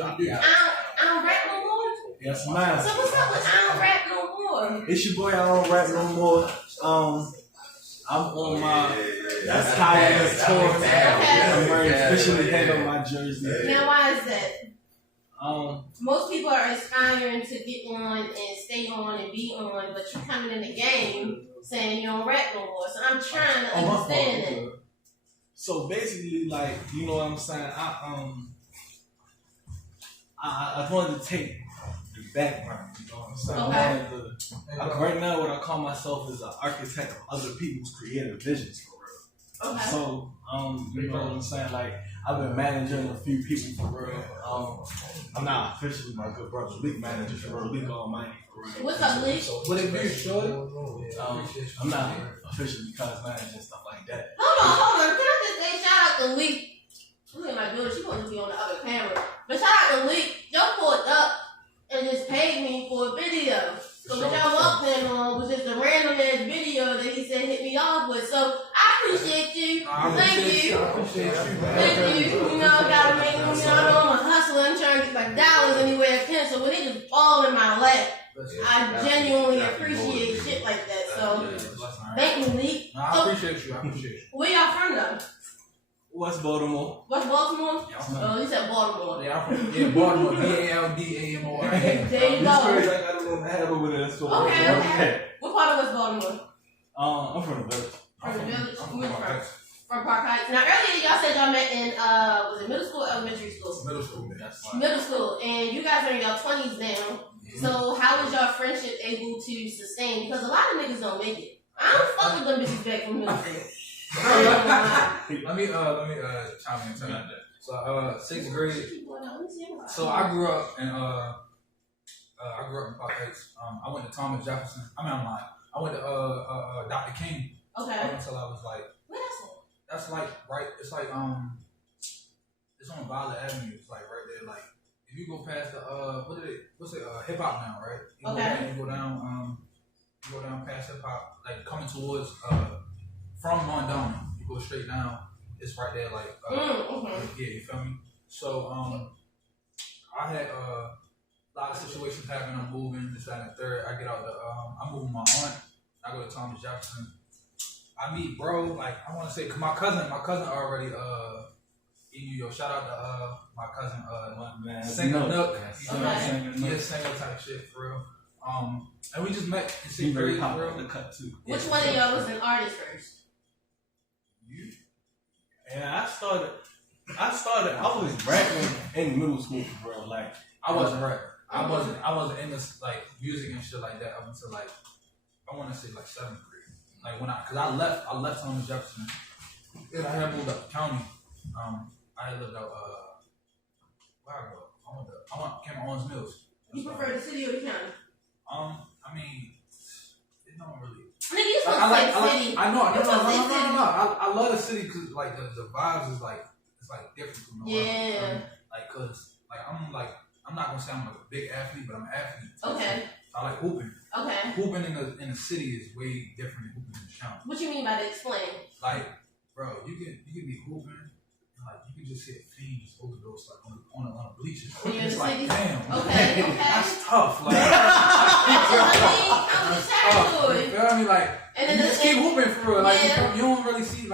I don't rap no more. Yes, ma'am. So what's up with I don't rap no more? It's your boy. I don't rap no more. I'm on my. That's how I tour. I'm very officially hang on my jersey. Now, why is that? Most people are aspiring to get on and stay on and be on, but you're coming in the game saying you don't rap no more. So I'm trying to understand it. So basically, like, you know what I'm saying? I wanted to take the background. You know what I'm saying? Okay. Right now, what I call myself is an architect of other people's creative visions, for real. Okay. So, you know what I'm saying? Like, I've been managing a few people, for real. I'm not officially my good brother Leek manager, for real. Leek Almighty, for real. What's up, Leek? What it be, shorty? I'm not officially cause manager and stuff like that. Hold on. Can I just say shout out to Leek? Look at my dude. She's supposed to be on the other camera. But shout out to Leek. Y'all pulled up and just paid me for a video. So what y'all walked in on was just a random ass video that he said hit me off with. So I appreciate you. Thank you. Thank you. You know, gotta make them, you know, I know I'm a hustler. I'm trying to get my dollars anywhere I can. So when they just fall in my lap, I genuinely appreciate shit like that. So thank you, Leek. I appreciate you. Where y'all from though? West Baltimore. West Baltimore? Oh, you said Baltimore. Yeah, I'm from Baltimore. BALDAMOR. There you go. I don't have over there. So Okay. What part of West Baltimore? I'm from the village. From the village? Where you from? From Park Heights. Now earlier y'all said y'all met in was it middle school or elementary school? Middle school. That's fine. Middle school. And you guys are in your 20s now. So how was your friendship able to sustain? Because a lot of niggas don't make it. I don't fuck with them bitches back from middle school. Let me chime in. So sixth grade. So I grew up in Park Heights. I went to Thomas Jefferson. I'm lying. I went to Dr. King. Okay. Up until I was like. What is it? That's like right. It's like it's on Violet Avenue. It's like right there. Like if you go past the what's it hip hop now, right? You go down past hip hop, like coming towards from Mondawmin. You go straight down. It's right there, like yeah, you feel me? So I had a lot of situations happen. I'm moving this, that, and the third. I get out I'm moving my aunt. I go to Thomas Jefferson. I meet bro, like I want to say, cause my cousin already in New York. Shout out to my cousin Singer Nook. You know what I'm saying? Yeah, singer type shit for real. And we just met in sixth grade for real. The cut too. Which one of y'all was an artist first? You. And I was rapping in middle school, bro. Like I wasn't rapping. I wasn't in this like music and shit like that up until like I want to say like seventh grade. Like cause I left Thomas Jefferson. And I had moved up the county. I had lived out where I go. I came to Owens Mills. You prefer the city or the county? I mean, it don't really. Nigga, you supposed to say city. I know. No. I love the city because like the vibes is like it's like different from the world. Like cause like I'm not gonna say I'm like a big athlete, but I'm an athlete. Okay. I like hooping. Okay. Hooping in the city is way different than hooping in the county. What you mean by that? Explain. Like, bro, you can be hooping. Like you can just hit fiends overdose like on the bleachers. It's like city? Damn. Okay. That's tough. Like, you feel me? Like, and you just keep hooping for real. Like, yeah. you don't really see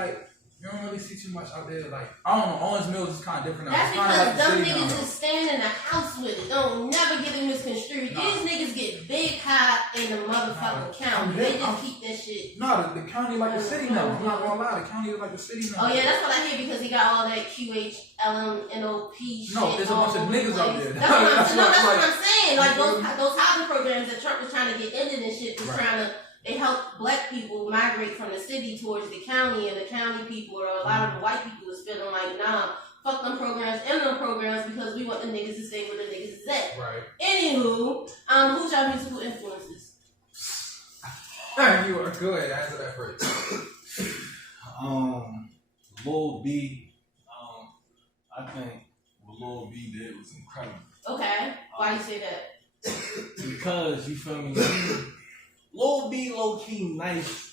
too much out there. Like, I don't know. Owens Mills is kind of different. That's because like dumb niggas just stand in the house with it. Don't never get it misconstrued. Nah. These niggas get big hot in the motherfucking county. They just keep that shit. No, the county like the city now. I'm not gonna lie. The county is like the city now. Oh yeah, that's what I hear because he got all that QHLMNOP shit. No, there's a bunch of niggas out there. That's what I'm saying. Like those housing programs that Trump was trying to get ended and shit was trying to. They help black people migrate from the city towards the county, and the county people or a lot of the white people is feeling like, nah, fuck them programs and them programs because we want the niggas to stay where the niggas is at. Right. Anywho, who's your musical influences? You are good. Answer that first. Lil B. I think what Lil B did was incredible. Okay. Why you say that? Because you feel me. Lil B low key nice.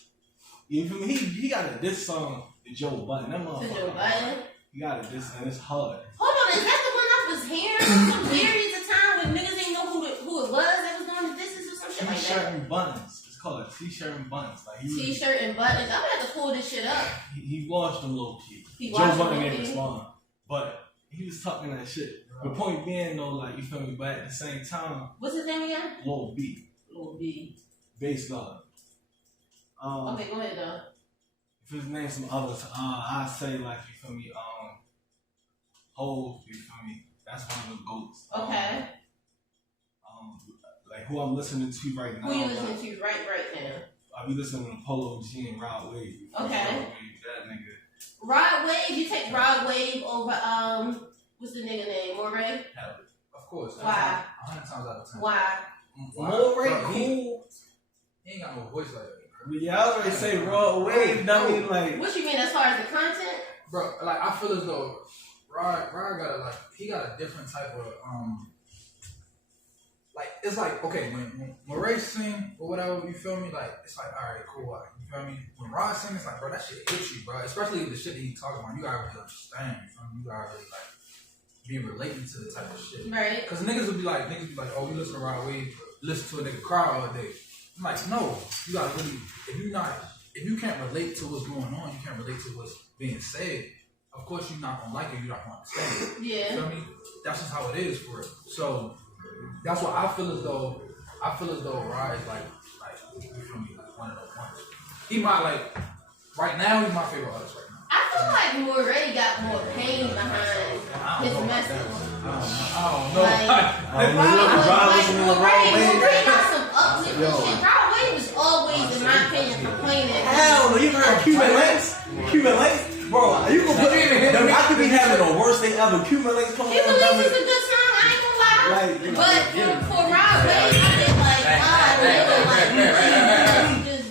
You feel me? He got a diss song to Joe Budden. That motherfucker. To Joe Budden? He got a diss and it's hard. Hold on, is that the one I was hearing? some periods of time when niggas didn't know who it was that was doing the distance or some shit like that. T-shirt and buttons. It's called a T-shirt and buttons. Like T-shirt and buttons. I'm gonna have to pull this shit up. He washed them low key. Joe Budden didn't respond, but he was talking that shit. The point being though, like you feel me, but at the same time, what's his name again? Lil B. Lil B. Bass God. Okay, go ahead though. If his name's some others, I say like you feel me, Hov, you feel me? That's one of the goats. Okay. Like who I'm listening to right now. Who you listening to right now? I be listening to Polo G and Rod Wave. Okay. That nigga. Rod Wave, you take Rod Wave over what's the nigga name? Moray? Of course. Why? 100 times out of 10. Why? Moray cool. He ain't got no voice like that. Yeah, I was ready to say Rod Wave. I mean, like. What you mean as far as the content? Bro, like I feel as though Rod got he got a different type of like it's like okay when Moray sing or whatever, you feel me, like it's like alright cool, like, you feel me, when Rod sing it's like bro that shit hits you, bro, especially the shit that he talking about, you gotta really understand, you feel me, you gotta really like be relating to the type of shit, right? Cause niggas be like oh you listen to Rod Wave, listen to a nigga cry all day. I'm like no, you gotta really, if you can't relate to what's going on, you can't relate to what's being said, of course you're not gonna like it, you're not gonna understand it. Yeah. You feel me? That's just how it is for it. So that's why I feel as though Rod is like you feel me, like one of those ones. He might like right now he's my favorite artist right now. I feel like Moray got more pain behind his message. I don't know. Moray got some uplifting shit. Rod Wave was always, in my opinion, complaining. Hell no, you heard Cuban Links? Cuban Links? Bro, you can put it in here. I could be having the worst thing ever. Cuban Links coming on. Cuban Links is a good song, I ain't gonna lie. But for Rod Wave, I been like,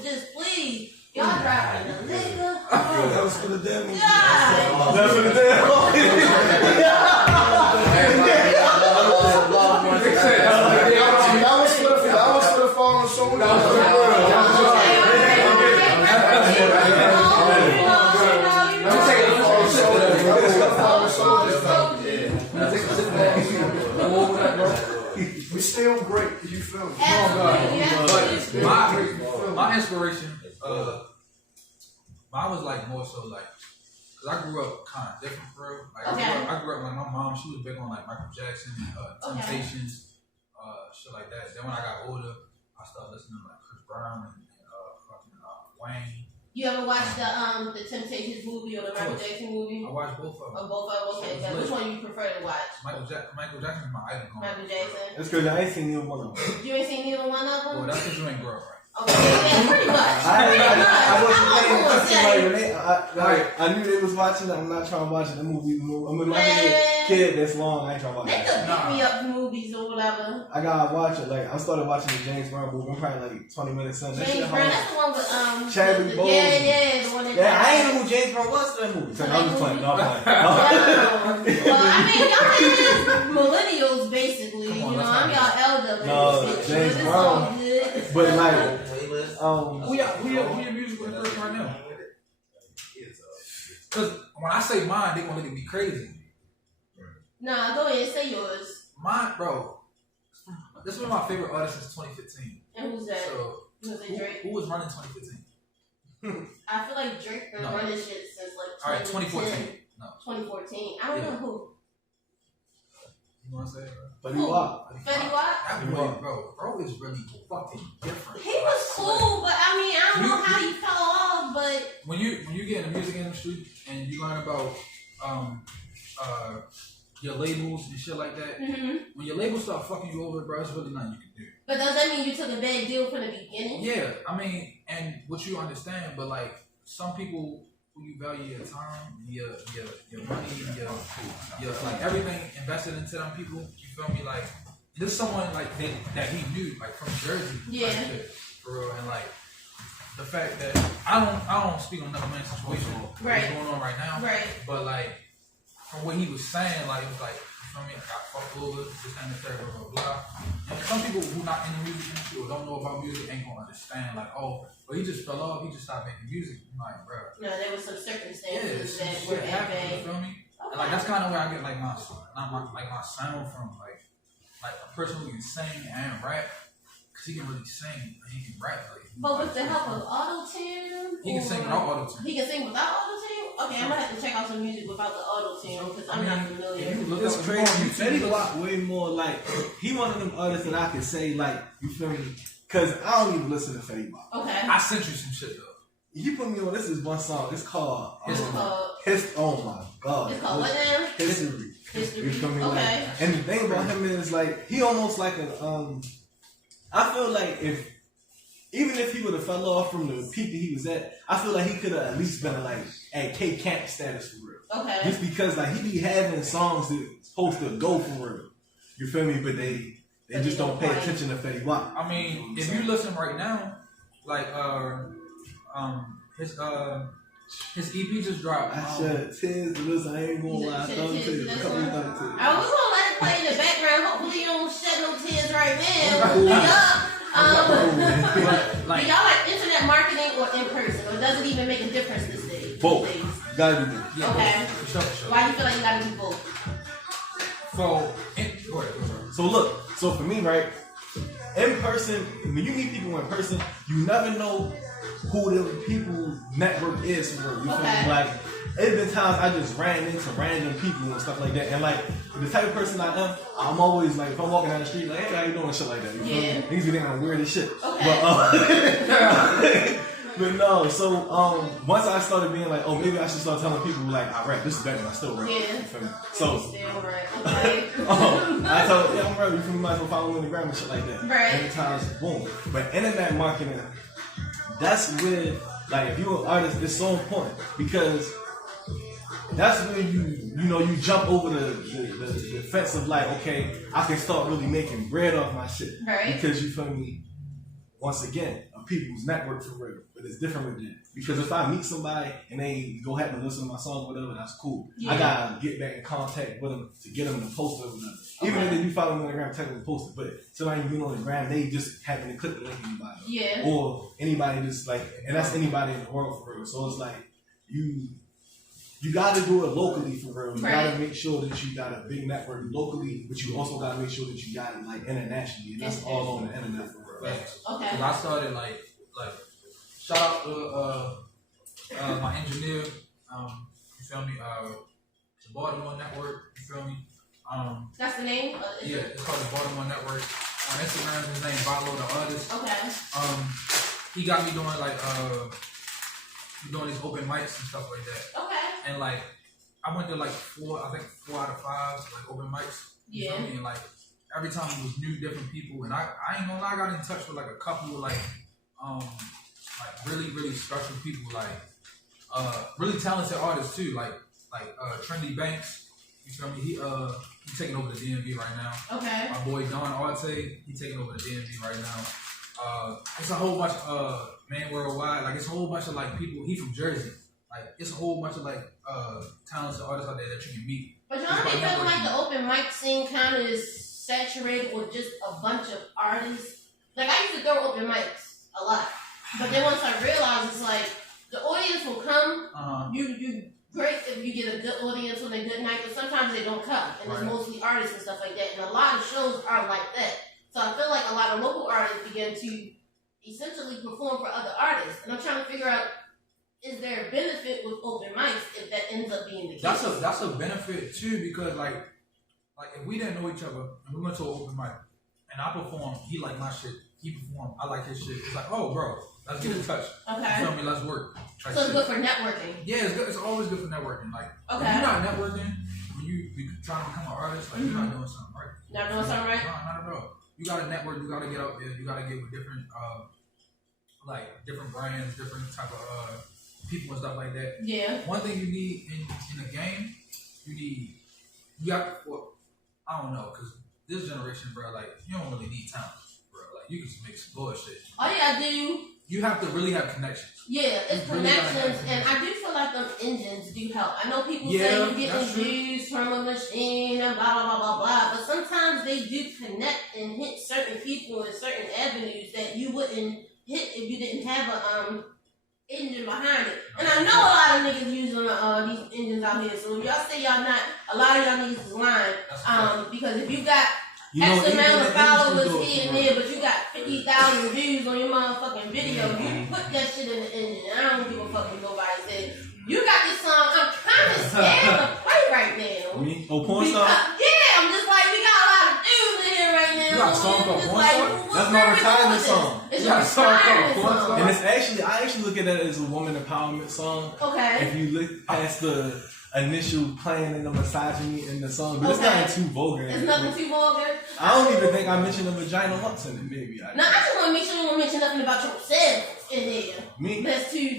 just please. Y'all dropping the nigga. That was for the demo. That's for the demo. That was for the fallen soldiers. We still great, you feel me? But my inspiration, mine was like more so like, cause I grew up kind of different for real. Like I grew up like my mom, she was big on like Michael Jackson, Temptations, shit like that. Then when I got older, I started listening to like Chris Brown and Wayne. You ever watched the Temptations movie or the Michael Jackson movie? I watched both of them. Oh, both of them. Okay, so which one you prefer to watch? Michael Jackson is my idol. Michael Jackson. That's because I ain't seen neither one of them. You ain't seen neither one of them? Well, that's because you ain't grow up right. Okay, yeah, pretty much. I wasn't paying attention. I knew they was watching it. I'm not trying to watch the movie. I'm a kid that's long. I ain't trying to watch it. They could pick me up movies or whatever. I gotta watch it. Like I started watching the James Brown movie. I'm probably like 20 minutes in. James Brown, that's the one with Chadwick Boseman. Yeah, the one that. Yeah, I ain't know who James Brown was in that movie. So I'm just playing. No, I'm playing. Well, I mean, y'all is millennials basically. You know, I'm y'all elder. No, James Brown. But like. Who your musical inspiration right now? Because when I say mine, they gonna look at me crazy. Nah, go ahead, say yours. Mine, bro. This was my favorite artist since 2015. And who's that? So, was it Drake? Who was running 2015? I feel like Drake been running shit since like 2014. No. 2014. I don't know who. You want to say it, bro? Fetty Wap. Fetty Wap? That boy, bro is really fucking different. He was cool, but I mean, I don't know how he fell off, but when you get in the music industry and you learn about your labels and shit like that, when your labels start fucking you over, bro, it's really nothing you can do. But does that mean you took a bad deal from the beginning? Yeah, I mean, and what you understand, but like some people who you value your time, your money, your like everything invested into them people, you feel me? Like this is someone like that he knew, like from Jersey, yeah, like, shit, for real, and like the fact that I don't speak on another man's situation, what's going on right now, right? But like from what he was saying, like it was like, you feel me? I got fucked over, this and the third, blah blah blah. And some people who not in the music industry or don't know about music ain't gonna understand, like, oh, but he just fell off, he just stopped making music. I'm like, bro. No, there was some circumstances that shit were happened, bad. you feel me? And like that's kind of where I get like my sound from, like a person who can sing and rap, cause he can really sing and he can rap. Like, but with the help of auto-tune? He can sing without auto-tune. He can sing without auto-tune? Okay, I'm gonna have to check out some music without the auto-tune, because I'm not familiar. It's crazy. Fetty Wap way more like, he one of them artists that I can say, like, you feel me? Cause I don't even listen to Fetty Wap. Okay. I sent you some shit though. You put me on, this is one song, it's called, oh my God. It's called what now? History. History. You feel me? Okay. Like, and the thing about him is like, he almost like a, I feel like even if he would have fell off from the peak that he was at, I feel like he could have at least been like at K Camp status for real. Okay. Just because like he be having songs that's supposed to go for real. You feel me? But they just don't pay attention to Fetty Wap. I mean, if you listen right now, like his EP just dropped. I shed tears to listen. I ain't gonna lie. I thought it was a couple of times. I was gonna let it play in the background. Hopefully you don't shed no tears right now. Like, do y'all like internet marketing or in person, or does it even make a difference these days? Both. Gotta do both. Yeah, okay. For sure. Why do you feel like you gotta do both? Go ahead. So look, so for me, right, in person, when you meet people in person, you never know who the people's network is for real. You feel me? Like, it's been times I just ran into random people and stuff like that. And like, the type of person I am, I'm always like, if I'm walking down the street, like, hey, how you doing? Shit like that. You feel me? Niggas be thinking I'm weird as shit. Okay. But no, so once I started being like, oh, maybe I should start telling people like, I rap. This is better than I still rap. Yeah. You feel me? So still rap. Okay. I told I'm rap. You feel me? Might as well follow me on the gram and shit like that. Right. Every time, boom. But internet marketing, that's where, like, if you're an artist, it's so important because that's where you jump over the fence of like, okay, I can start really making bread off my shit. Right. Because you feel me, once again, a people's network for real. But it's different with that. Because if I meet somebody and they go happen to listen to my song or whatever, that's cool. Yeah. I gotta get back in contact with them to get them to post it or whatever. Okay. Even if they do follow me on the gram, technically post it. But somebody you on the gram, they just happen to click the link in your bio. Yeah. Or anybody just like, and that's anybody in the world for real. So it's like, you got to do it locally for real. You got to make sure that you got a big network locally, but you also got to make sure that you got it like internationally. And that's all on the internet for real. Okay. Because I started like shout out to my engineer. You feel me? The Baltimore Network. You feel me? That's the name? Yeah, it's called the Baltimore Network. On Instagram, his name Follow the Artist. Okay. He got me doing like doing these open mics and stuff like that. Okay. And like I went to like 4 out of 5 like open mics. You feel me? And like every time it was new, different people. And I ain't gonna lie, I got in touch with like a couple of like really, really special people, like really talented artists too, like Trendy Banks. You feel me? He taking over the DMV right now. Okay. My boy Don Arte, he taking over the DMV right now. It's a whole bunch of Man Worldwide, like it's a whole bunch of like people. He from Jersey. Like it's a whole bunch of like talented artists out there that you can meet. But you don't think feeling like the open mic scene kind of is saturated with just a bunch of artists? Like I used to throw open mics a lot, but then once I realized it's like the audience will come. You great if you get a good audience on a good night, but sometimes they don't come, and it's mostly artists and stuff like that. And a lot of shows are like that. So I feel like a lot of local artists begin to essentially perform for other artists, and I'm trying to figure out, is there a benefit with open mics if that ends up being the case? That's a benefit too, because like if we didn't know each other and we went to an open mic and I performed, he liked my shit, he performed, I like his shit. It's like, oh bro, let's get in touch. Okay. You feel me? Let's work. So it's good for networking. Yeah, it's good. It's always good for networking. Like if you're not networking, when you trying to become an artist, like you're not doing something right. Not doing something right? No, not at all. You gotta network, you gotta get out there, you gotta get with different different brands, different type of people and stuff like that. Yeah. One thing you need in a game, I don't know, because this generation, bro, like, you don't really need talent, bro. Like, you can just make some bullshit. Oh, yeah, I do. You have to really have connections. Yeah, it's connections, and I do feel like those engines do help. I know people say you get views from a machine and blah, blah, blah, blah, blah, but sometimes they do connect and hit certain people in certain avenues that you wouldn't hit if you didn't have engine behind it. And I know a lot of niggas using these engines out here. So if y'all say y'all not, a lot of y'all niggas is lying. Because if you got X amount of followers here and there, but you got 50,000 views on your motherfucking video, you put that shit in the engine. I don't give a fuck what nobody says. You got this song, I'm kind of scared to play right now. Me? Oh, porn star? Yeah, I'm just like, we got a lot of dudes in here right now. You got a song called Porn Star? That's my retirement song. It's your retirement song. And it's actually, I actually look at that as a woman empowerment song. Okay. If you look past the initial playing and the misogyny in the song, but it's not too vulgar. It's nothing too vulgar. I don't even think I mentioned the vagina once in it. Maybe I. No, I just want to make sure you don't mention nothing about yourself in there. Me? That's too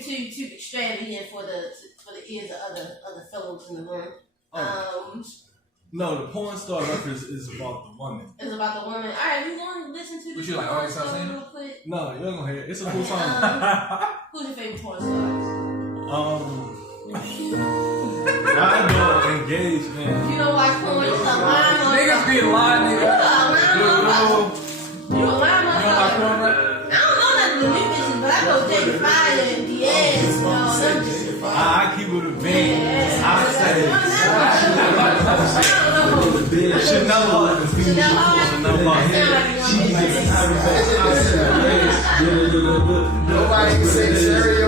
extravagant for the ears of other fellows in the room. No, the porn star reference is about the woman. It's about the woman. All right, we want to listen to Would the you like porn August star Alsina? real quick. No, you're gonna hear it. It's a cool song. Who's your favorite porn star? I don't engage, man. You don't watch porn. You a lying motherfucker. Niggas be lying, You nigga. a lying motherfucker. You a lying You don't like motherfucker. porn, right? I don't know nothing to new bitches, but I know Jay Fire and Diaz and all them bitches. I keep it a bean. Yeah. I say Chanel Hart. Chanel Hart. She be getting tired of Nobody can say stereo.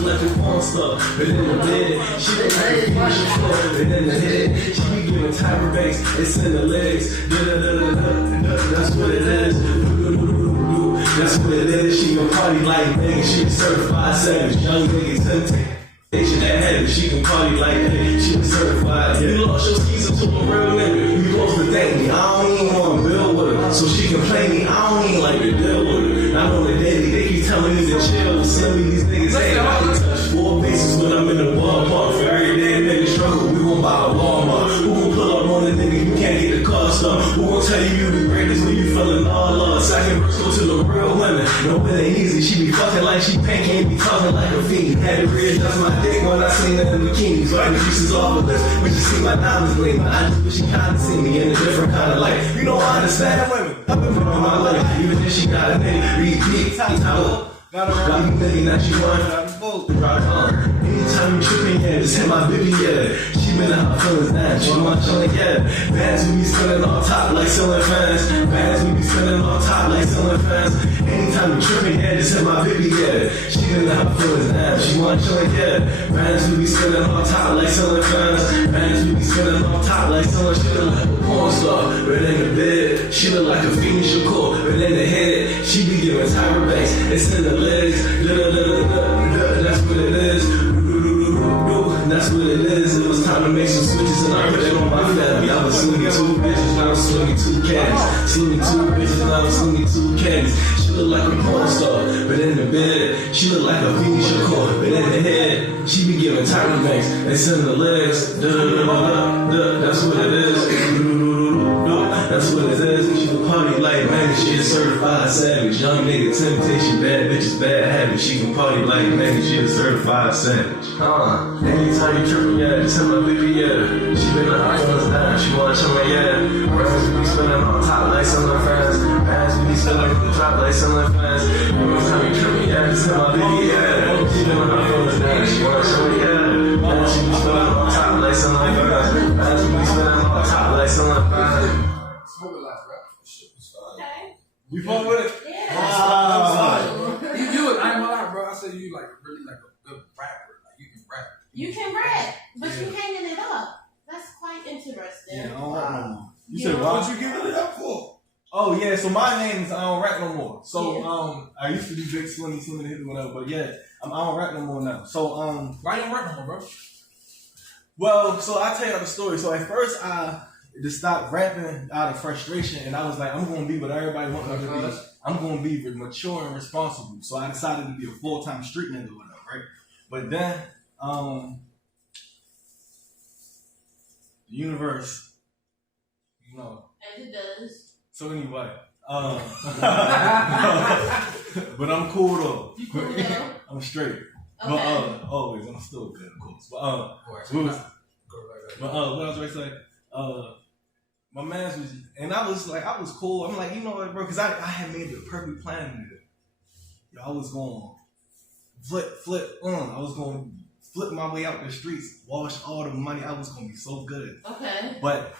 Like a porn star, but in the bed, she look like a martial floor, but in the head, she be giving timer banks, it's in the legs, that's what it is, that's what it is, she gon' party like Megan, she a certified savage, young niggas temptation that heavy, she can party like that, she a certified, you lost your skis to a real nigga, you supposed to thank me, I don't even wanna build with her, so she can play me, I don't even like to deal with her. I'm on the daily, they keep telling me to chill. Some of these niggas ain't I can touch 4 bases when I'm in the ballpark. For every day nigga struggle, we gon' buy a Walmart. Who gon' pull up on a nigga, you can't get the car stuff. Who gon' tell you the greatest when you feeling all lost? Second verse go to the real women. No, it ain't easy. She be fucking like she pink, can't be talking like a fiend. Had to readjust my dick when I seen her in bikinis. Wiping pieces off the list when she see my diamonds gleam. I just wish she kinda see me in a different kind of light. You know I understand women. I've been putting on my life, even if she got a nigga. Repeat, got a nigga, now she want anytime you trippin', yeah, just hit my baby, yeah. She been out her feelings now, she want chillin', yeah. Bands we be spinning on top like ceiling fans. Bands we be spinning on top like ceiling fans. Anytime you trippin', yeah, just hit my baby, yeah. She been out her feelings now, she want chillin', yeah. Bands we be spinning on top like ceiling fans. Bands we be spinning on top like ceiling. She look like a porn star, but in the bed, she look like a Phoenix Shakur, but in the head, she be giving Tyra Banks. It's in the legs, that's what it is. That's what it is. It was time to make some switches and I put it on my family. I was swinging 2 bitches, now I'm swinging 2 caddies. Swinging 2 bitches, now I'm swinging 2 caddies. She look like a porn star, but in the bed, she look like a Phoenix Shakur, but in the head, she be giving Tyra Banks. It's in the legs, that's what it is. That's what it is. She can party like Megan, she a certified savage. Young nigga temptation, bad bitches, bad habits. She can party like Megan, she a certified savage. Anytime you trippin', yeah, just hit my baby, yeah. She been on her feelings down, she wanna chill me, yeah. Friends we be spinning on top like some of her fans. Fans we be spinning on top like some of her fans. Anytime you trippin', yeah, just hit my baby, yeah. She been on her feelings down, she wanna chill me, yeah. Fans we be spinning on top like some of her fans. Fans we be spinning on top like some of her fans. Smoke a lot, bro. Shit was fine. Okay. You fuck with it? Yeah. You I ain't gonna lie, bro. I said you like really like a good rapper. Like you can rap. You can rap, but you hanging it up. That's quite interesting. Yeah, I don't rap no more. You You said don't- what? What you giving it up for? Oh yeah, so my name is I don't rap no more. So I used to do Big Slimmy Hit whatever, but yeah, I don't rap no more now. So Why you don't rap no more, bro? well, so I tell you the story. So at first I just stopped rapping out of frustration, and I was like, I'm gonna be what everybody wants me to be. I'm gonna be mature and responsible. So I decided to be a full-time street nigga, whatever, right? But then the universe, you know. As it does. So anyway, but I'm cool though. You cool though? I'm straight. Okay. But always, I'm still good, of course. But Boy, we was, But what I was going to say, my man's was, and I was cool. I'm like, you know what, bro? Because I had made the perfect plan with it. Yo, I was going flip. I was going to flip my way out the streets, wash all the money. I was going to be so good. Okay. But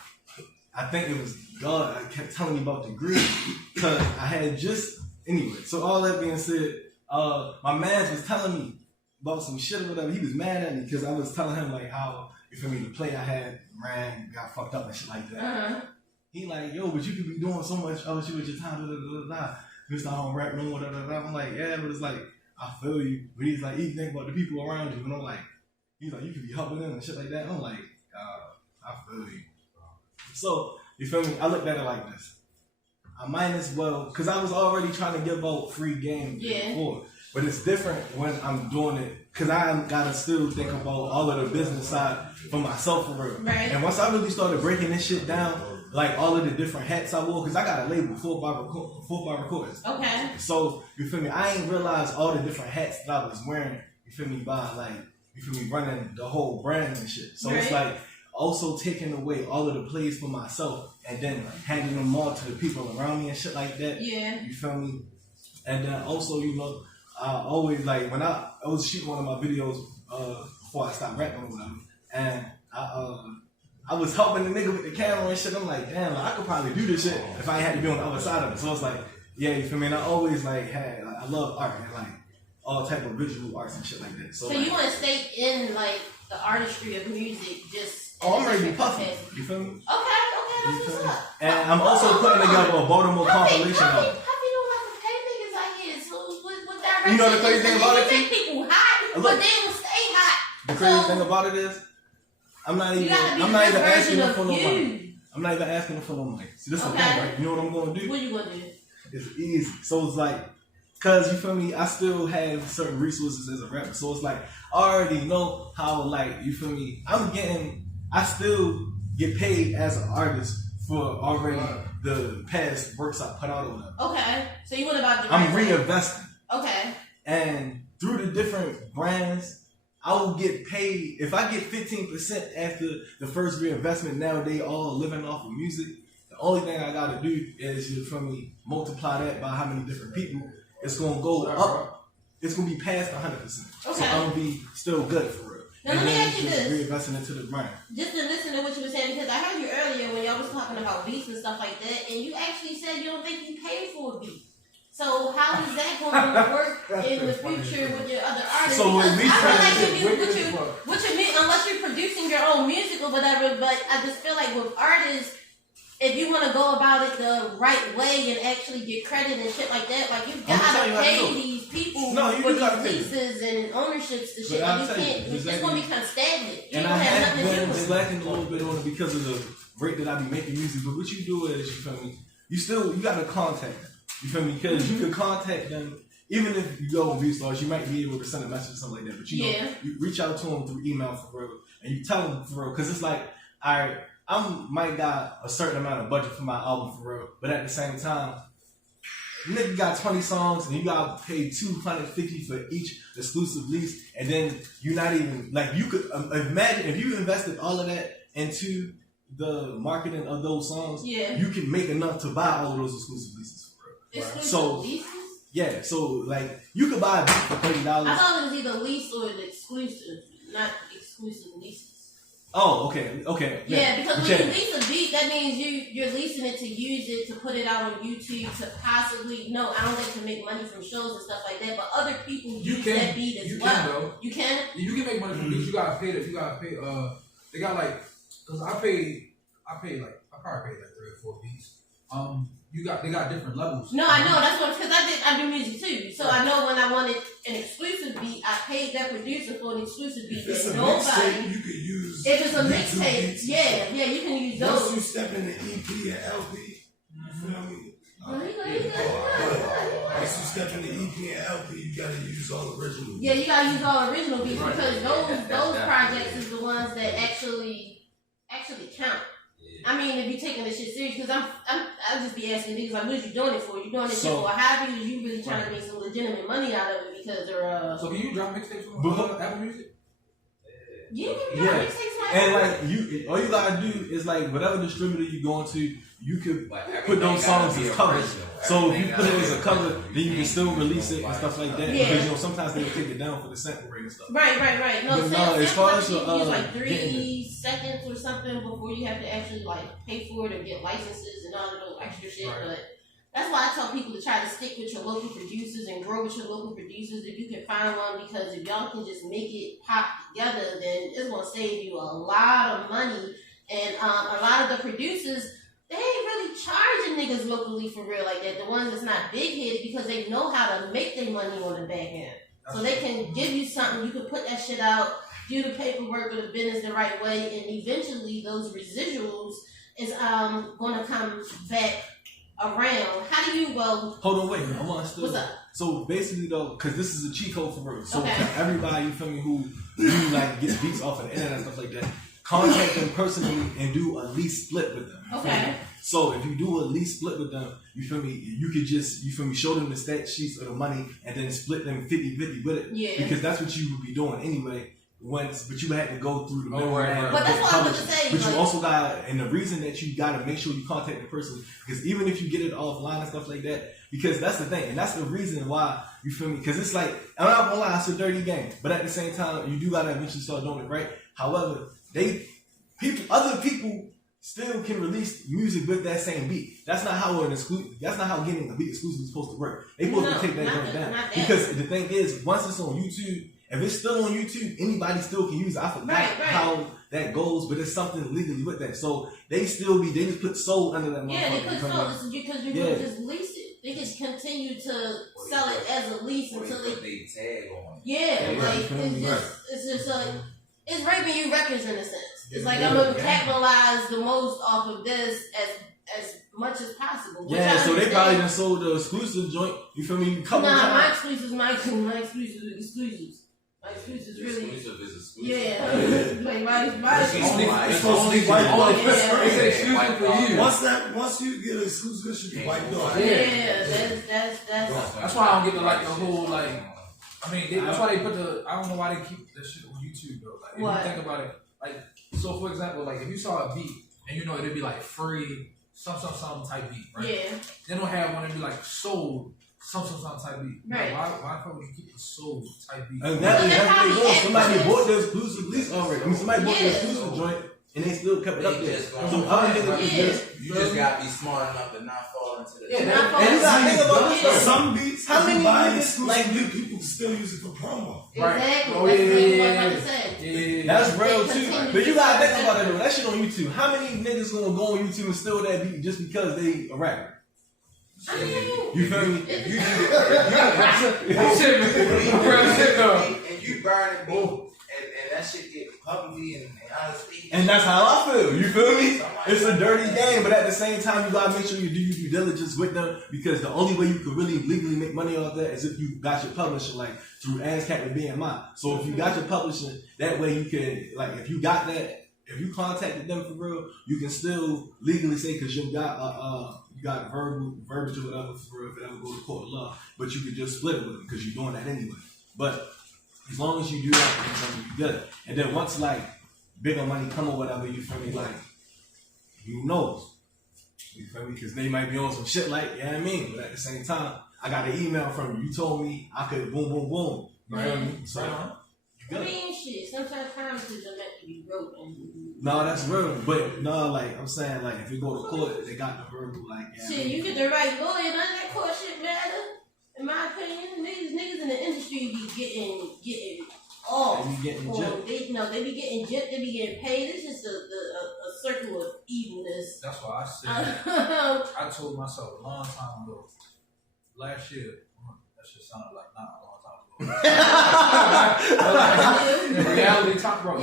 I think it was God. I kept telling me about the greed because I had just anyway. So all that being said, my man was telling me about some shit or whatever. He was mad at me because I was telling him like how, you feel me, the play I had ran, got fucked up and shit like that. Uh-huh. He like, yo, but you could be doing so much other shit with your time. Just not on rap no more. I'm like, yeah, but it's like I feel you. But he's like, you think about the people around you, and I'm like, he's like, you could be helping them and shit like that. I'm like, I feel you. So, you feel me? I looked at it like this. I might as well, because I was already trying to give out free game before. But it's different when I'm doing it, because I gotta still think about all of the business side for myself for real. Right. And once I really started breaking this shit down, like all of the different hats I wore, because I got a label, 4x Recordings. Okay. So, you feel me? I ain't realized all the different hats that I was wearing, you feel me, by like, you feel me, running the whole brand and shit. So it's like, also taking away all of the plays for myself and then handing them all to the people around me and shit like that. Yeah. You feel me? And then also, you know, I always like when I was shooting one of my videos before I stopped rapping or whatever, and I was helping the nigga with the camera and shit. I'm like, damn, like, I could probably do this shit if I ain't had to be on the other side of it. So it's like, yeah, you feel me? And I always like had, like, I love art and like all type of visual arts and shit like that. So you want to stay in like the artistry of music, just. I'm ready to be puffy. You feel me? Okay, that's what's up. And I'm also putting together a Baltimore compilation album. album. How you don't have to pay niggas like his? With direction? You know the crazy thing about it? You make people hot, but they will stay hot. The crazy thing about it is, I'm not even asking them for no money. I'm not even asking them for no money. See, this is the thing, right? You know what I'm going to do? What you going to do? It's easy. So it's like, cause you feel me, I still have certain resources as a rapper. So it's like, I already know how, like, you feel me, I still get paid as an artist for already the past works I put out on them. Okay. So you want about the I'm reinvesting. Okay. And through the different brands, I will get paid. If I get 15% after the first reinvestment, now they all living off of music. The only thing I gotta do is, you feel me, multiply that by how many different people. It's gonna go up. It's gonna be past 100%. Okay. So I'm gonna be still good for real. Now let me ask you this. Reinvesting into the brand. Just to listen to what you were saying, because I heard you earlier when y'all was talking about beats and stuff like that, and you actually said you don't think you paid for a beat. So how is that going to work in the future with your other artists? So because we I feel like what you mean, unless you're producing your own music or whatever, but I just feel like with artists, if you want to go about it the right way and actually get credit and shit like that, like you gotta pay these people for these leases and ownerships to shit. Like you can't. It's gonna be kind of stagnant. And I have been slacking a little bit on it because of the rate that I be making music. But what you do is, you feel me, you gotta contact them. You feel me? Because you can contact them. Even if you go on VStars, you might be able to send a message or something like that. But you know, you reach out to them through email for real, and you tell them for real. Because it's like, I might got a certain amount of budget for my album for real, but at the same time, nigga got 20 songs and you got to pay $250 for each exclusive lease, and then you're not even like, you could imagine if you invested all of that into the marketing of those songs, you can make enough to buy all of those exclusive leases for real. Exclusive leases? Yeah, so like you could buy a beat for $30. I thought it was either lease or the exclusive, not exclusive leases. Oh, okay. Yeah, because when you lease a beat, that means you're leasing it to use it, to put it out on YouTube, to possibly, I don't think to make money from shows and stuff like that, but other people use that beat as well. You can? You can make money from beats. You gotta pay, they got like, cause I probably paid like 3 or 4 beats. They got different levels. No, I know, that's what, because I do music too. So I know when I wanted an exclusive beat, I paid that producer for an exclusive beat. If it's a nobody, mixtape, you can use. If it's a mixtape, yeah, you can use those. Once you step in the EP and LP, you feel me? Once you step in the EP and LP, you gotta use all original. Yeah, you gotta use all original beats because those projects is the ones that actually count. I mean, if you're taking this shit serious, because I'll just be asking niggas like, what are you doing it for? You doing this shit for a hobby, or you really trying to make some legitimate money out of it because they're So can you drop mixtapes on Apple Music? Yeah, you can drop mixtapes on And like all you gotta do is like whatever distributor you go into, you could put those songs as covers. So if you put it as a cover, then you can still release it and stuff like that. Yeah. Because sometimes they'll take it down for the sample rate and stuff. Right. No, as far as you use like 3 seconds or something before you have to actually like pay for it or get licenses and all of those extra shit. Right. But that's why I tell people to try to stick with your local producers and grow with your local producers if you can find one, because if y'all can just make it pop together, then it's gonna save you a lot of money. And a lot of the producers, they ain't really charging niggas locally for real like that. The ones that's not big headed, because they know how to make their money on the back end. So they can give you something, you can put that shit out, do the paperwork or the business the right way, and eventually those residuals is gonna come back around. How do you go? Hold on, wait. I want to still. What's up? So basically, though, because this is a cheat code for real. So Okay. to everybody, you feel me, who like get beats off of the internet and stuff like that, contact them personally and do a lease split with them. Okay. So if you do a lease split with them, you feel me, you could just, you feel me, show them the stat sheets of the money and then split them 50-50 with it. Yeah. Because that's what you would be doing anyway. But you had to go through the right. But that's what I was about to say. But like, you also got, and the reason that you got to make sure you contact the person, because even if you get it offline and stuff like that, because that's the thing, and that's the reason why, you feel me, because it's like, I'm not gonna lie, it's a dirty game, but at the same time, you do got to eventually start doing it right. However, other people still can release music with that same beat. That's not how that's not how getting a beat exclusive is supposed to work. They supposed to take that joint down. Because the thing is, once it's on YouTube, if it's still on YouTube, anybody still can use it. I forgot how that goes, but it's something legally with that. So they just put soul under that motherfucker. Yeah, they put soul. This is because you can just lease it. They just continue to sell it as a lease until they tag on it. Yeah, like it's just like it's raping you records in a sense. It's like I'm gonna capitalize the most off of this as much as possible. Yeah, so they probably done sold the exclusive joint. You feel me? My exclusives, my exclusives. My exclusives really. Exclusive is exclusive. Yeah, like my It's supposed to be wiped off. It's exclusive for you. Once you get an exclusive, it should be wiped off. Yeah, that's. That's why I don't get the like the whole like. I mean, that's why they put the. I don't know why they keep that shit on YouTube though. Like, if you think about it, like, so for example, like if you saw a beat and you know it'd be like free some type beat, right? Yeah. They don't have one that'd be like sold some type beat. Right. Like, why would you keep the sold type beat? And that's what they go. Somebody bought the exclusive lease already. I mean, somebody bought the exclusive joint and they still kept it up there. So other niggas you just gotta be smart enough to not fall into the and you gotta think about this. Some beats, how many buy niggas exclusive, people still use it for promo. Exactly. Oh, That's yeah. what I'm saying. That's real They too. continue But you to gotta sell think about it though. That shit on YouTube. How many niggas gonna go on YouTube and steal that beat just because they a rapper? I mean, You feel me? And you burn it, and that shit get publicly and honestly. And that's how I feel. You feel me? It's a dirty game, but at the same time, you gotta make sure you do your due diligence with them, because the only way you can really legally make money off that is if you got your publishing, like through ASCAP and BMI. So if you got your publishing, that way you can, like, if you got that, if you contacted them for real, you can still legally say, because you got verbiage or whatever for real, if it ever goes to court of law, but you could just split it with them because you're doing that anyway. But as long as you do that, you good. And then once like bigger money come or whatever, you feel me, like, who knows? You feel me? Because they might be on some shit like, you know what I mean? But at the same time, I got an email from you. You told me I could boom, boom, boom. You feel me? So, I mean, shit. Sometimes promises are meant to be broken. no, that's real. But no, like I'm saying, like if you go to court, they got the verbal, like, yeah. Shit, you get the right lawyer, none of that court shit matter. In my opinion, niggas in the industry be getting off. They be getting gypped. They be getting gypped. They be getting paid. It's just a circle of evilness. That's why I said. I told myself a long time ago. Last year, that shit sounded like not a long time ago. In reality, talk about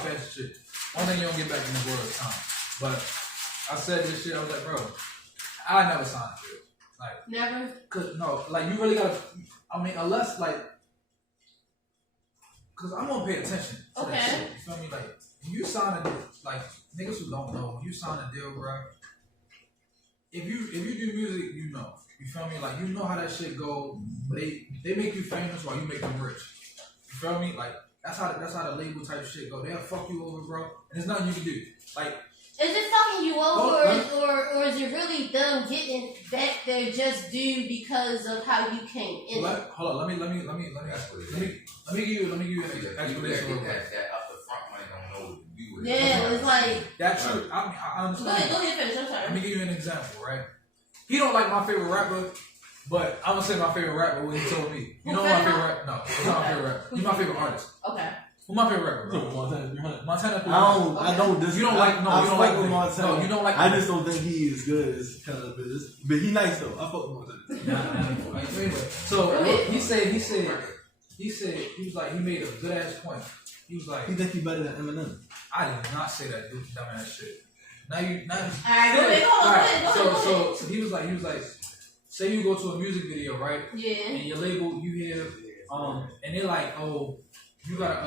fast shit. One thing you don't get back in the world is time. But I said this shit. I was like, bro, I never signed a deal. Like, never. Cause no, like you really gotta. I mean, unless like, cause I'm gonna pay attention to that shit. You feel me? Like when you sign a deal, like niggas who don't know, when you sign a deal, bro. If you do music, you know. You feel me? Like you know how that shit go. They make you famous while you make them rich. You feel me? Like That's how the label type shit go. They'll fuck you over, bro, and there's nothing you can do. Like, is it fucking you over, or is it really them getting back their just due because of how you came in? Hold on, let me give you an explanation. That up the front money don't know what to do with it. Yeah, it's like That's true. I understand. Go ahead, finish. I'm sorry. Let me give you an example, right? He don't like my favorite rapper, but I'm gonna say my favorite rapper when he told me. You know my favorite rapper? No, he's not my favorite rapper. He's my favorite artist. Okay. Who's my favorite rapper, bro? Montana 300. Montana 300. I don't. You don't like. No, you don't like with Montana. No, you don't like. I just don't think he is good as kind of business. But he nice though. I fuck with Montana. Anyway, so he said he was like he made a good ass point. He was like He think he better than Eminem. I did not say that dumbass shit. Now you All right, go ahead. So he was like, say you go to a music video, right? Yeah. And your label, you hear, and they're like, oh, you got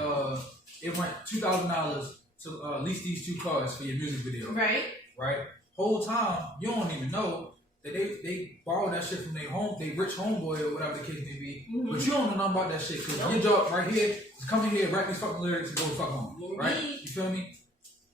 it went $2,000 to lease these 2 cars for your music video. Right. Right. Whole time you don't even know that they borrowed that shit from they rich homeboy or whatever the case may be. Mm-hmm. But you don't know nothing about that shit because your job right here is come in here, rap these fucking lyrics, and go fuck home. Right? You feel me?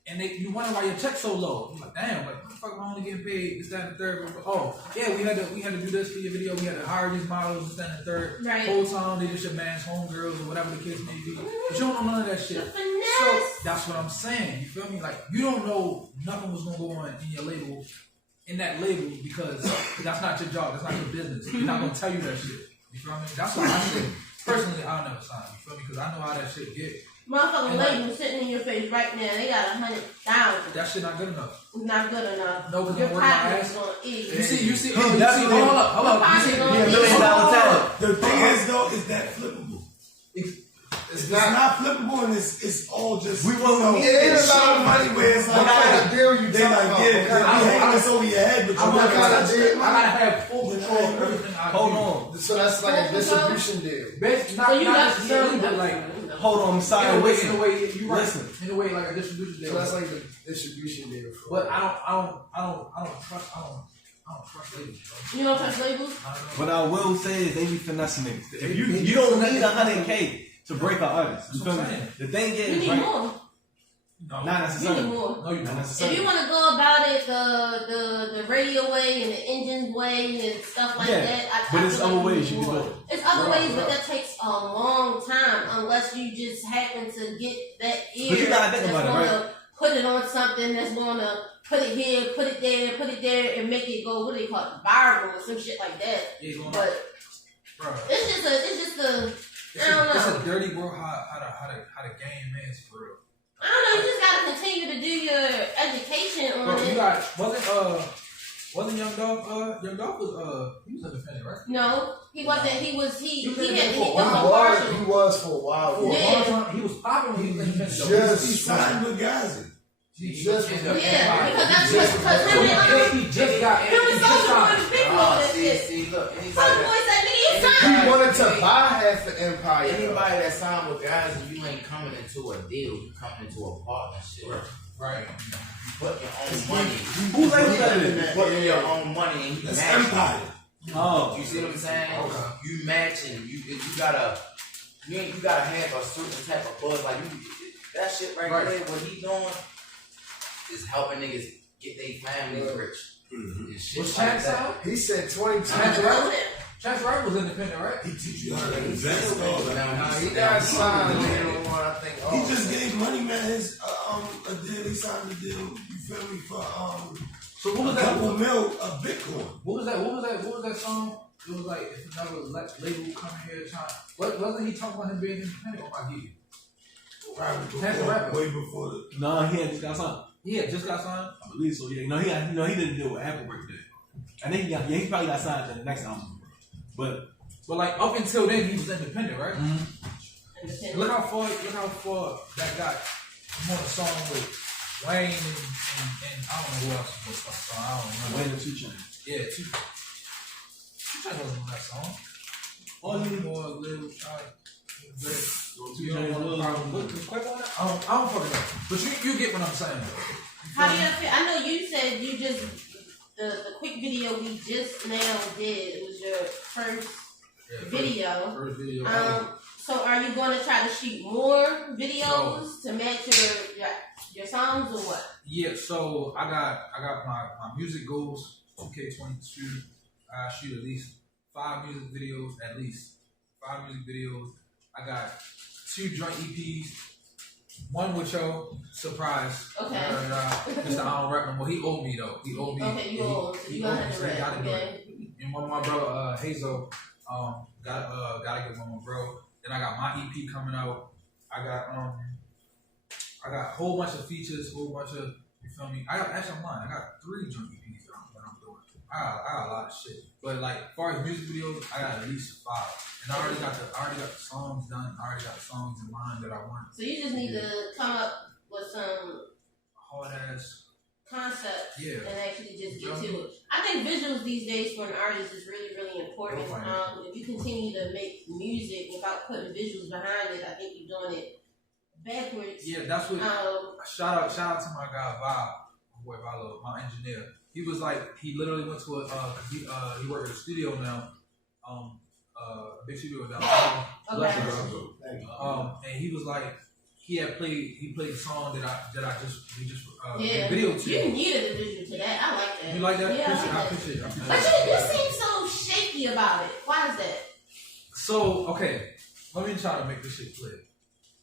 And you wonder why your check's so low. You're like, damn, what the fuck am I only getting paid? This, that, and the third. Oh, yeah, we had to do this for your video. We had to hire these models, this, that, and the third. Right. Whole time they just your man's homegirls or whatever the case may be. But you don't know none of that shit. Finesse. So that's what I'm saying. You feel me? Like you don't know nothing was gonna go on in your label, in that label because that's not your job. That's not your business. They're not gonna tell you that shit. You feel me? That's what I say. Personally, I'll never sign. You feel me? Because I know how that shit get. Motherfucking label sitting in your face right now. They got 100,000. That shit not good enough. Not good enough. No, because your I'm working my pocket's ass. gonna eat. You see. Hold up. Your You see, pocket's gonna $1 eat. million tag. The thing is though, is that flippable. It's not flippable, and it's all just. We want it ain't about the money where it's like, What kind of deal you they talking like, about? yeah, What kind I of- hang this over your head, but I you never gotta touch that money. have full control of everything I do. Hold on. So that's like a distribution deal. Not So you got necessarily, but like Hold on. I'm sorry. in a Listen. way, you right. Listen. In a way, like a distribution deal. So that's like the distribution deal. But I don't trust labels, bro. You don't trust labels? What I will say is they be finessing niggas. If you don't need 100K to break an artist. You feel me? The thing You is, need right? more. No. Not You necessarily. need more. No, you Not don't. If necessarily. you want to go about it the radio way and the engine way and stuff like Yeah, that, but I it's feel other like ways need you can more. do it. It's other Right, ways, but right. that takes a long time unless you just happen to get that ear But you gotta think that's about it, gonna right? put it on something that's gonna put it here, put it there, and make it go. What do they call it? Viral or some shit like that. Yeah, But bro. it's just a. I don't It's know. a dirty world how the game is for real. I don't know. You just gotta continue to do your education on Bro, it. you got wasn't Young Dolph was he was independent, right? No, he wasn't. He was He was for a while. For a Yeah. long time, he was popping when he was independent. though. Just- He signed with Gazi. He just- was Yeah, because that's Just- because him and he just got him and Soulja Boy was big on that shit. See, look, Soulja Boy said, "Nigga, you signed." He wanted to buy half the empire. anybody that signed with guys, you ain't coming into a deal, you coming into a partnership. right. You put your own money. Who's like that? You put in your own money and you That's match. empire. Oh. You see what I'm saying? Okay. You matching. You gotta have a certain type of buzz. Like that shit right there. What he doing is helping niggas get their families rich. And shit Was like Chance that. out? He said 22. Chance Rapper was independent, right? He teach you how to invest all that. Now He got signed later on, I think. He just gave Money Man his a deal. He signed a deal. You feel me for So what was a couple that? mil of Bitcoin. What was that song? It was like if another label coming here trying. Wasn't he talking about him being independent or my gig? Right Chance the Rapper. way before the. No, he had just got signed. Yeah, just got signed. I believe so. Yeah, he didn't deal with Apple birthday. I think he probably got signed to the next album. But like up until then, he was independent, right? Independent. Look how far that got. I'm on a song with Wayne and I don't know who else was on that song. I don't remember. Wayne and 2 Chainz. Yeah, Two Chainz wasn't on that song. Oh, he More little child. Two Chainz. I don't fucking know. But you get what I'm saying. How do you feel? I know you said you just the quick video we just now did. It was your first video. First video. So are you going to try to shoot more videos to match your songs or what? Yeah, so I got my music goals, 2K22. I shoot at least 5 music videos, I got 2 joint EPs, one with Joe, surprise. Okay. Mr. I don't rap no more. He owed me though. He owed me. Okay, you owe. He You owed me, have so to he gotta rap. do Okay. it. And one of my brother, Hazel, gotta get one more bro. Then I got my EP coming out. I got a whole bunch of features, you feel me? I got 3 joint EPs that I'm doing. I got a lot of shit. But like, as far as music videos, I got at least 5. And I already got the songs done. I already got the songs in mind that I want. So you just need to come up with some hard ass concepts and actually just get to it. I think visuals these days for an artist is really, really important. If you continue to make music without putting visuals behind it, I think you're doing it backwards. Yeah, that's what. Shout out to my guy Bob, my boy Valo, my engineer. He was like, he literally went to he worked at a studio now, big studio down there. And he was like, he played the song that we just made video to. You needed a visual to that. I like that. You like that? Yeah, I appreciate it. But you seem so shaky about it. Why is that? So, okay, let me try to make this shit clear.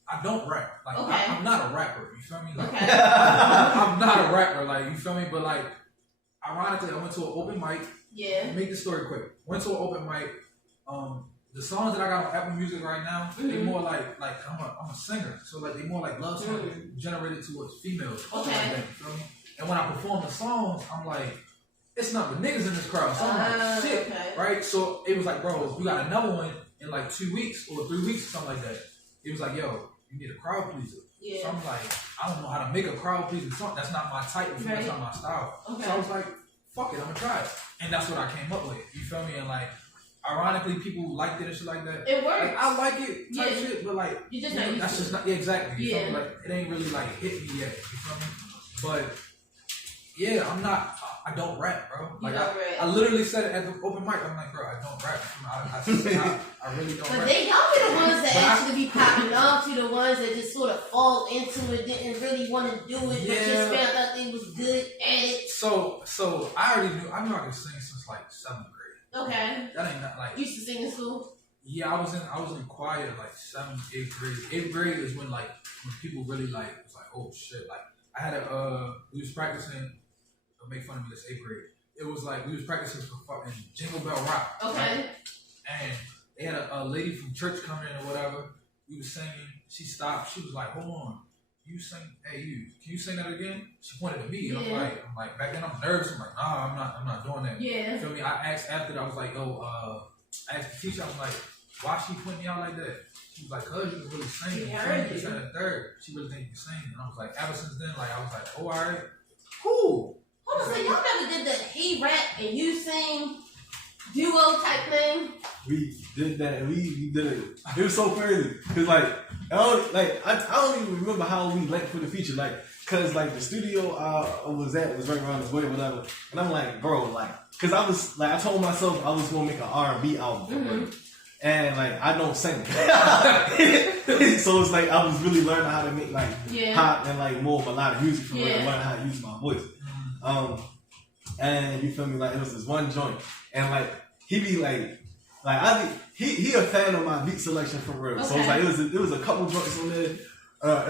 I don't rap. Like, I'm not a rapper. You feel me? Like, I'm not a rapper. Like, you feel me? But like, ironically, I went to an open mic. Yeah. Make the story quick. Went to an open mic. The songs that I got on Apple Music right now, they more like I'm a singer, so like they more like love songs generated towards females. Okay. Like that, you feel me? And when I perform the songs, I'm like, it's not the niggas in this crowd. So I'm like, shit, right? So it was like, bro, we got another one in like 2 weeks or 3 weeks or something like that. It was like, yo, you need a crowd pleaser. Yeah. So I'm like, I don't know how to make a crowd pleasing song. That's not my type. That's not my style. Okay. So I was like, fuck it, I'm gonna try it. And that's what I came up with. You feel me? And like, ironically, people liked it and shit like that. It works. Like, I like it type shit, but like, you just that's just not exactly. You feel me? Like, it ain't really like hit me yet. You feel me? But yeah, I don't rap, bro. Like I literally said it at the open mic. I'm like, bro, I don't rap. I really don't rap. But y'all be the ones that actually be popping off to the ones that just sort of fall into it, didn't really want to do it, but just found out they was good at it. So I already knew. I knew I could sing since like 7th grade. Okay. That ain't not like. You used to sing in school? Yeah, I was in choir like 7th, 8th grade. 8th grade is when people really like was like, oh shit. Like I had we was practicing. Don't make fun of me. This 8th grade. It was like we was practicing for fucking Jingle Bell Rock. Okay. Right? And they had a lady from church come in or whatever. We was singing. She stopped. She was like, hold on. You sing, hey you, can you sing that again? She pointed at me, and I'm like, back then I'm nervous. I'm like, nah, I'm not doing that. Yeah. You feel me? I asked after that, I was like, yo, I asked the teacher, I was like, why she pointing me out like that? She was like, cause you can really sing. You said a third. She really think you can sing. And I was like, ever since then, like, I was like, oh, all right, cool. Hold on, so y'all never did the he rap and you sing duo type thing? We did that, and we did it. It was so crazy, cause like I don't even remember how we linked for the feature, like, cause like the studio I was at was right around this way or whatever, and I'm like, bro, like, cause I was like, I told myself I was gonna make an R&B album, and like I don't sing, so it's like I was really learning how to make like pop and like more melodic music for learning how to use my voice. And you feel me, like it was this one joint, and like he be like he a fan of my beat selection for real. Okay. So it's like it was a couple joints on there.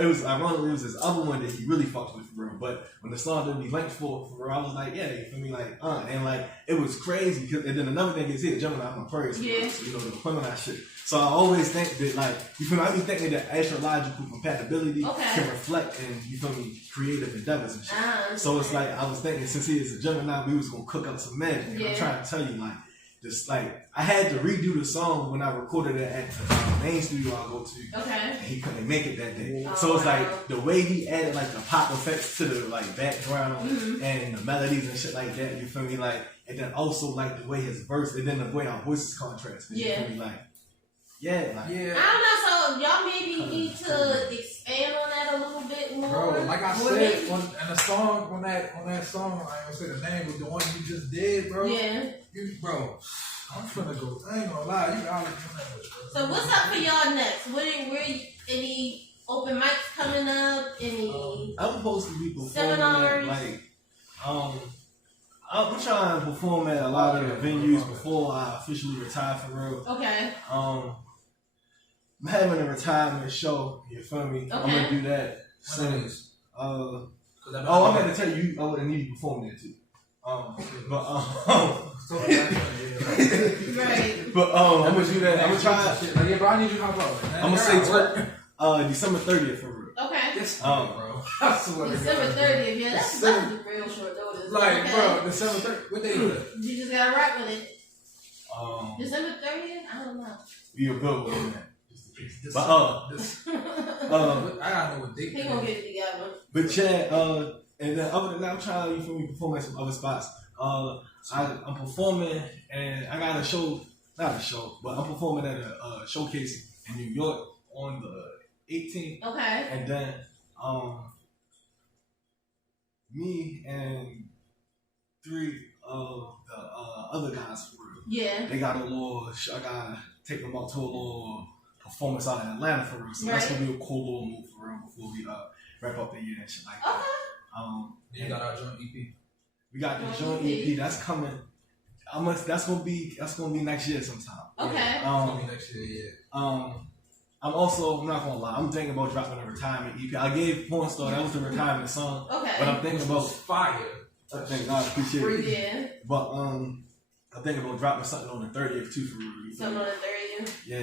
It was ironically it was this other one that he really fucked with for real. But when the song that we linked for real, I was like, yeah, you feel me, like and like it was crazy. And then another thing is here, Gemini, I'm a Aquarius, so you know the Gemini shit. So I always think that like you feel me, I be thinking that astrological compatibility can reflect in, you feel me, creative endeavors and shit. So it's like I was thinking since he is a Gemini, we was gonna cook up some magic. And I'm trying to tell you, like, just like I had to redo the song when I recorded it at the main studio I go to. Okay. And he couldn't make it that day. So it's like the way he added like the pop effects to the like background and the melodies and shit like that, you feel me? Like, and then also like the way his verse and then the way our voices contrast. You feel me? Like, I don't know, so y'all maybe need to expand on that a little bit more. Bro, like I said, on that song, I ain't gonna say the name, but the one you just did, bro. Yeah. Bro, I'm finna go. I ain't gonna lie, you always doing that. So what's up for y'all next? any open mics coming up? Any I'm supposed to be performing seminars? I'm trying to perform at a lot of the venues before I officially retire for real. Okay. I'm having a retirement show. You feel me? Okay. I'm gonna do that soon. I'm gonna tell you. I would need you performing there too. Right. But I'm gonna do that. I'm gonna try. Like, yeah, bro, I need you to hop out. I'm gonna say December 30th for real. Okay. Yes, bro. I swear to December God. 30th. Yeah, that's a real short notice. Like, okay. bro, December 30th. What day is it? You just gotta rock with it. December December 30th? I don't know. you're good with that. This, But I gotta know what date. He gonna get it together. But Chad, and then other than that, I'm trying to, you feel me, perform at some other spots. I'm performing, and I got a show, not a show, but I'm performing at a showcase in New York on the 18th. Okay. And then, me and 3 of the other guys for real. Yeah. They got a little, I gotta take them out to a little performance out in Atlanta for real. So Right. that's gonna be a cool little move for real before we wrap up the year and shit like that. You got our joint EP. We got the joint EP that's coming. That's gonna be next year sometime. Okay. It's gonna be next year, yeah. I'm not gonna lie. I'm thinking about dropping a retirement EP. I gave Porn Star, that was the retirement song. Okay. But I'm thinking about fire. I think God appreciate it. Yeah. But I'm thinking about dropping something on the 30th too for real. You feel Something me? on the 30th. Yeah.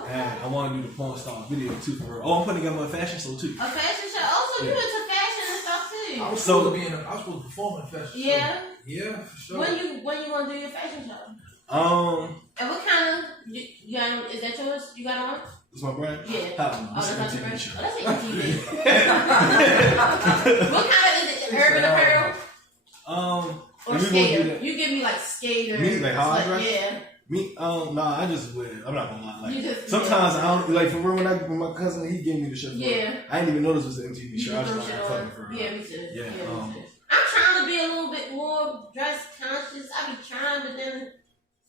Okay. And I want to do the Porn Star video too for real. Oh, I'm putting together a fashion show too. A fashion show. Also, Yeah. you into fashion and stuff too. I was supposed to perform in a fashion show. Yeah. Yeah, for sure. When you gonna do your fashion show? And what kind of you got? Is that yours? You got on? It's my brand? Yeah. Oh, That's not your brand. show. Oh, that's an MTV. What kind of is it? Urban apparel or we gonna do skater? that. You give me like skater. Me, like how I dress? Yeah. Me, nah, I just wear. I'm not gonna lie. Like You just- sometimes I don't like for real. When my cousin he gave me the shirt. for Yeah. it, I didn't even know this was an MTV You shirt. I just was throw just shit like on. fucking for real. Yeah, me too. Yeah, me too. I'm trying to be a little bit more dress conscious. I be trying, but then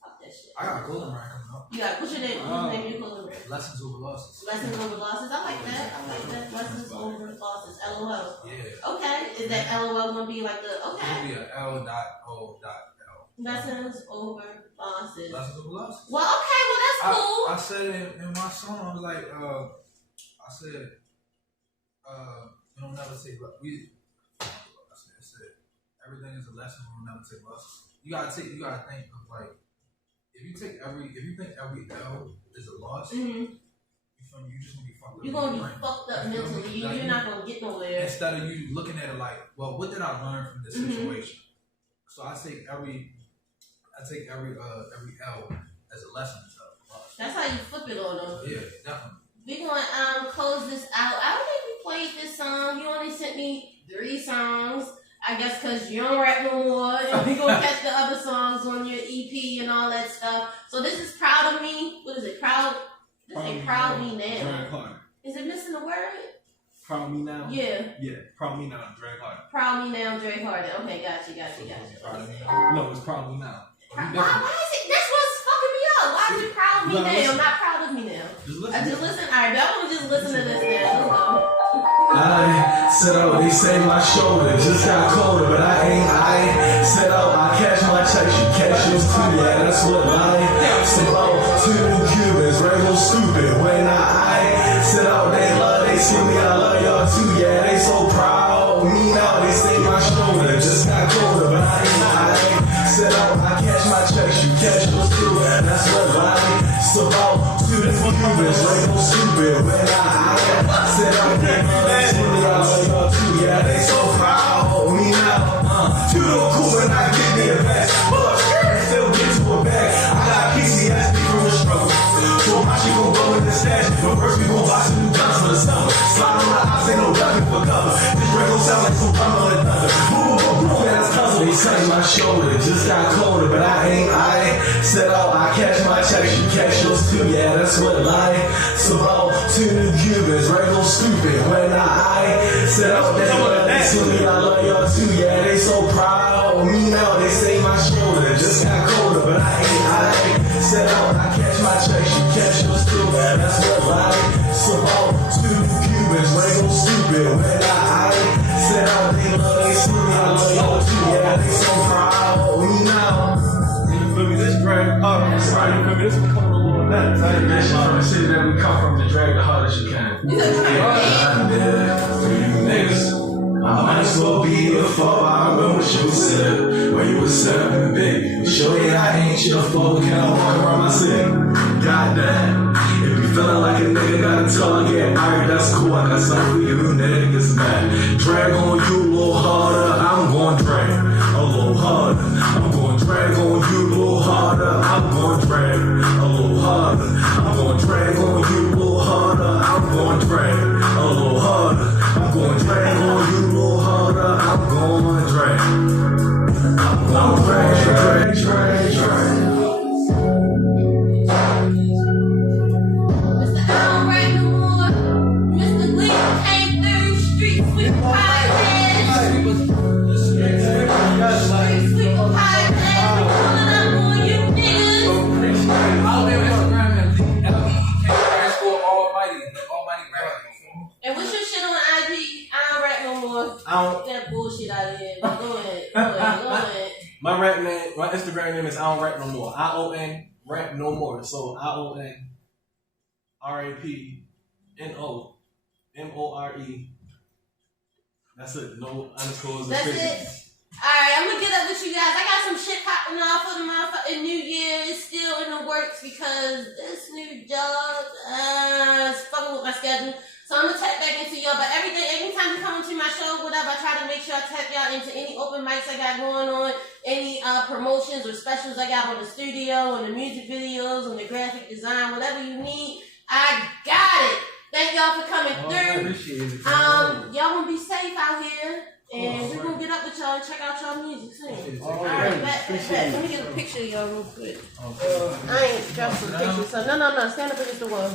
fuck that shit. I got a clothing brand coming up. You got what's your name? What's the name of your clothing brand? Lessons over losses. Lessons over losses. I like that. Lessons over losses. LOL. Yeah. Okay. Is that LOL gonna be like the It's okay? gonna be a L.O.L. Lessons over losses. Lessons over losses. Well, okay. Well, that's cool. I said it in my song. I was like, I said, we don't never take I said, everything is a lesson. We'll never take losses. You gotta think of like, if you think every L is a loss, Mm-hmm. you just gonna be fucked up. You're gonna be fucked up mentally. You're not gonna get nowhere. Instead of you looking at it like, well, what did I learn from this situation? So I take every L as a lesson. That's how you flip it on them. Yeah, definitely. We're gonna close this out. I don't think we played this song. You only sent me 3 songs. I guess because you don't rap no more. And we're gonna catch the other songs on your EP and all that stuff. So this is Proud of Me. What is it? Proud Me Now. Drag Carter. Is it missing a word? Proud Me Now. Yeah. Yeah. Proud Me Now. Drag Carter. Proud Me Now, Dre Harden. Okay, got you. Proud of me now. No, it's Proud Me Now. Why is it? That's what's fucking me up. Why is it Proud of Me No, Now? listen. Not Proud of Me Now. Just I listen. just listen. Alright, but I want to just listen to this now. Let's go. I said, oh, they say my shoulder just got colder, but I ain't. I said, oh, I catch my chase, you catch yours too, yeah, that's what life's about. 2 Cubans, regular stupid. When I said, oh, they love, they see me, I love y'all too, yeah, they so proud. Me now, they say my shoulder just got colder, but I ain't. I said, oh, I catch my chase, you catch yours too, that's what life's about. 2 Cubans, regular stupid. When I said, oh, they love, yeah, they so proud of me now. You look cool when I get me a bag. Pull up skirt, still get to a bag. I got PTSD from the struggle. So how she gon' go in the stash? But first we gon' buy some new guns for the summer. Slide on the ops, ain't no ducking for cover. This break gon' sound like some thunder and thunder. Boom, boom, boom, man, that's puzzle. They say my shoulder just got colder, but I ain't. I said, oh, I catch my checks, you catch yours too. Yeah, that's what life's about. 2 Cubans, regular stupid. When I said, oh, they love me, I love y'all too. Yeah, they so proud of me now. They say my shoulder just got colder, but I ain't. I said, oh, I catch my checks, you catch yours too. That's what life's about. this one coming a little nuts. I ain't Bitch, gonna from the city that we come from, to drag the hardest you can. For you niggas, I might as well be a fall. I remember what you said when you was 7, baby. Show you I ain't your fault. Can I walk around my city? Goddamn. If you feeling like a nigga got a target, alright, that's cool. I got something for you niggas, man. Drag on you a little harder. I'm going drag a little harder. I'm going drag on you a little harder. I'm going drag a little harder. I'm going drag on you a little harder. I'm going drag a little harder. I'm going drag on you a little harder. I'm going drag. I'm going drag. Mr. I don't write no more. Mr. Leek came through street sweeping podcast. Street sweeping podcast. We pulling up on you niggas. Follow me on Instagram at Leek Almighty Rap. And what's your shit on IG? I don't rap no more. I don't. Get that bullshit out of here. Go ahead. My rap name, my Instagram name is I don't rap no more. ION rap no more. So ION RAPNOMORE. That's it. No underscores. That's it. Alright, I'm gonna get up with you guys. I got some shit popping off for the motherfucking New Year. It's still in the works because this new job is fucking with my schedule. So I'm gonna tap back into y'all. But anytime you come into my show, whatever, I try to make sure I tap y'all into any open mics I got going on, any promotions or specials I got on the studio, on the music videos, on the graphic design, whatever you need, I got it. Thank y'all for coming through. I appreciate it. Y'all gonna be safe out here. And we're gonna get up with y'all and check out y'all music soon. Alright, back. Let me get a picture of y'all real quick. I ain't dropped some pictures, so no. Stand up against the wall.